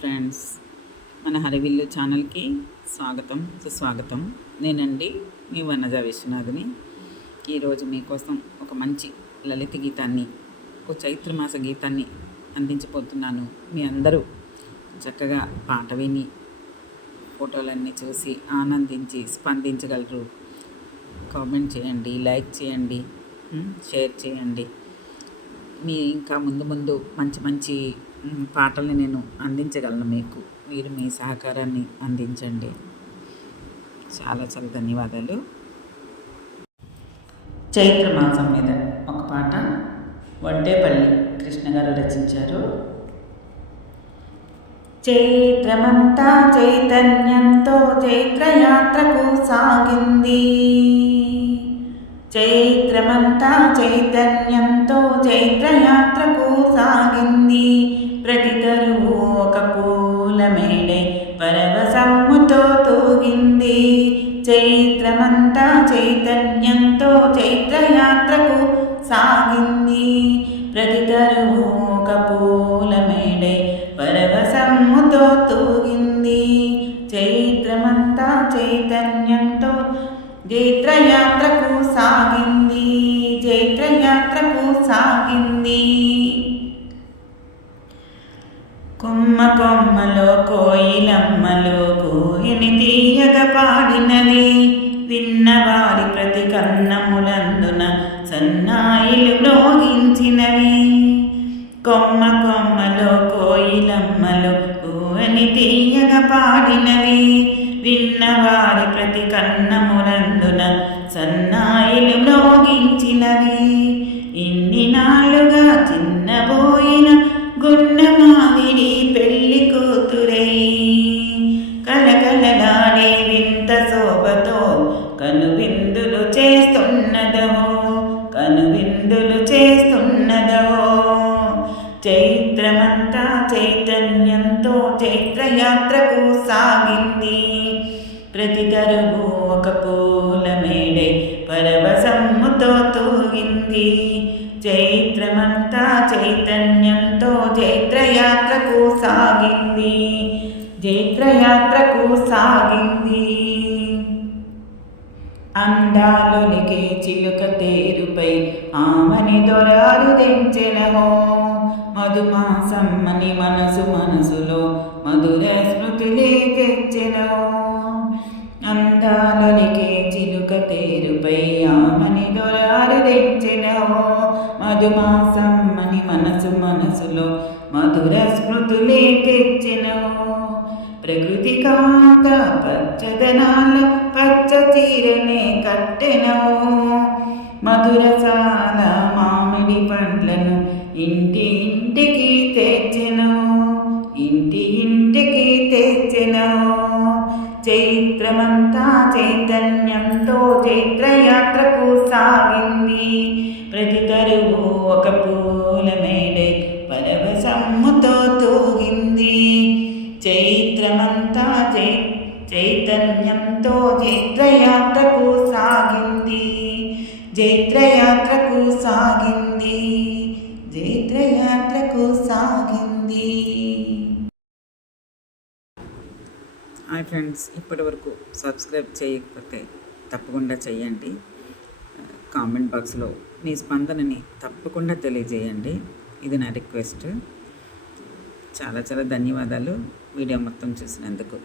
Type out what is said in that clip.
Friends, మన హరివిల్లు ఛానల్కి స్వాగతం సుస్వాగతం. నేనండి మీ వనజ విశ్వనాథుని. ఈరోజు మీకోసం ఒక మంచి లలిత గీతాన్ని, ఒక చైత్రమాస గీతాన్ని అందించబోతున్నాను. మీ అందరూ చక్కగా పాట విని ఫోటోలన్నీ చూసి ఆనందించి స్పందించగలరు. కామెంట్ చేయండి, లైక్ చేయండి, షేర్ చేయండి. మీ ఇంకా ముందు మంచి మంచి పాటల్ని నేను అందించగలను. మీరు మీ సహకారాన్ని అందించండి. చాలా చాలా ధన్యవాదాలు. చైత్రమాసం మీద ఒక పాట వడ్డేపల్లి కృష్ణ గారు రచించారు. చైత్రమంతా చైతన్యంతో చైత్రయాత్రకు సాగింది. చైత్రమంతా చైతన్యంతో చైత్రయాత్రకు సాగింది. ప్రతి తరువు ఒక పూల మేడే పరవశమ్ముతో తూగింది. చైత్రమంతా చైతన్యంతో చైత్రయాత్రకు సాగింది. ప్రతి తరువు ఒక పూల మేడే పరవశమ్ముతో తూగింది. చైత్రమంతా చైతన్యంతో జైత్రయాత్రకు సాగింది. జైత్రయాత్రకు సాగింది. కొమ్మ కొమ్మలో కోయిలమ్మలో కోయిని తీయగ పాడినవి. విన్నవారి ప్రతి కన్నములందున సన్నాయిలు మ్రోగించినవి. కొమ్మ కొమ్మలో కోయిలమ్మలో కోయిని తీయగ పాడినవి. విన్నవారి ప్రతి కన్నములందున సన్నాయిలు మ్రోగించినవి. ఇన్ని నాళ్ళుగా చిన్నబోయిన గున్న మావిడి పెళ్లి కూతురై కలకలలాడే వింత శోభతో కనువిందులు చేస్తున్నదో. కనువిందులు చేస్తున్నదో. చైత్రమంతా చైతన్యంతో చైత్రయాత్రకు సాగింది. ప్రతి తరువు ఒక పూల మేడే పరవశమ్ముతో తూగింది. చైత్రమంతా చైతన్యంతో చైత్రయాత్రకు సాగింది. చైత్రయాత్రకు సాగింది. అందాలొలికే చిలుక తేరుపై ఆమని దొరారు తెంచెనహో. మధుమాసమ్మని మనసులో మధుర స్మృతులే తెచ్చెనహో. అందాలొలికే చిలుక తేరుపై ఆమని దొరారు తెచ్చెనహో. మధుమాసమ్మని మనసులో మధుర స్మృతులే తెచ్చెనహో. ప్రకృతి కాంత పచ్చదనాల పచ్చ చీరనే కట్టెనో. మధురసాల మామిడి పండ్లను ఇంటి ఇంటికి తెచ్చెనో. ఇంటి ఇంటికి తెచ్చెనో. చైత్రమంతా చైతన్యంతో చైత్రయాత్రకు సాగింది. ప్రతి తరువు ఒక పూల మేడే పరవశమ్ముతో తూగింది. చైత్రమంతా చైతన్యంతో చైత్రయాత్రకు సాగింది. చైత్రయాత్రకు సాగింది. చైత్రయాత్రకు సాగింది. హాయ్ ఫ్రెండ్స్, ఇప్పటి వరకు సబ్స్క్రైబ్ చేయకపోతే తప్పకుండా చేయండి. కామెంట్ బాక్స్లో మీ స్పందనని తప్పకుండా తెలియజేయండి. ఇది నా రిక్వెస్ట్. చాలా చాలా ధన్యవాదాలు వీడియో మొత్తం చూసినందుకు.